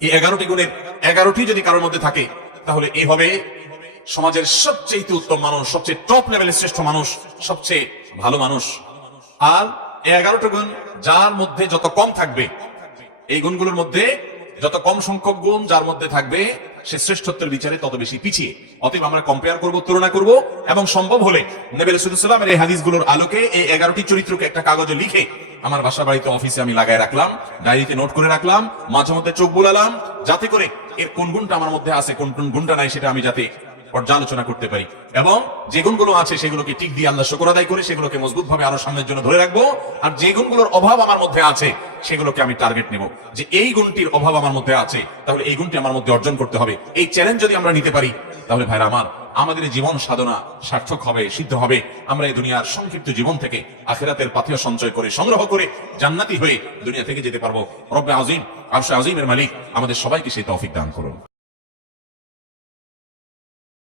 এই 11টি গুণের 11টি যদি কারোর মধ্যে থাকে তাহলে এই হবে সমাজের সবচেয়ে উত্তম মানুষ, সবচেয়ে টপ লেভেলের শ্রেষ্ঠ মানুষ, সবচেয়ে ভালো মানুষ। আর এই 11টি গুণ যার মধ্যে যত কম থাকবে, এই গুণগুলোর মধ্যে যত কম সংখ্যক গুণ যার মধ্যে থাকবে, সে শ্রেষ্ঠত্বের বিচারে তত বেশি পিছিয়ে। অতএব আমরা কম্পেয়ার করব, তুলনা করব, এবং সম্ভব হলে নবী রাসূলুল্লাহ সাল্লাল্লাহু আলাইহি ওয়াসাল্লামের এই হাদিসগুলোর আলোকে এই 11টি চরিত্রকে একটা কাগজে লিখে আমার বাসা বাড়িতে অফিসে আমি লাগায় রাখলাম, ডায়েরিতে নোট করে রাখলাম, মাঝে মধ্যে চোখ বুলালাম, যাতে করে এর কোন গুণটা আমার মধ্যে আছে, কোন কোন গুণটা নাই, সেটা আমি যাতে পর্যালোচনা করতে পারি, এবং যে গুণগুলো আছে সেগুলোকে টিক দিয়ে আল্লাহ শুকর আদায় করে সেগুলোকে মজবুত ভাবে আরো সামনের জন্য ধরে রাখবো। আর যে গুণগুলোর অভাব আমার মধ্যে আছে সেগুলোকে আমি টার্গেট নেব, যে এই গুণটির অভাব আমার মধ্যে আছে, তাহলে এই গুণটি আমার মধ্যে অর্জন করতে হবে। এই চ্যালেঞ্জ যদি আমরা নিতে পারি, তাহলে ভাইরা আমার, আমাদের জীবন সাধনা সার্থক হবে, সিদ্ধ হবে। আমরা এই দুনিয়ার সংক্ষিপ্ত জীবন থেকে আখিরাতের পাথেয় সঞ্চয় করে, সংগ্রহ করে জান্নাতি হয়ে দুনিয়া থেকে যেতে পারবো। রব্বে আজিম, আরশে আজিমের মালিক আমাদের সবাইকে সেই তৌফিক দান করুন।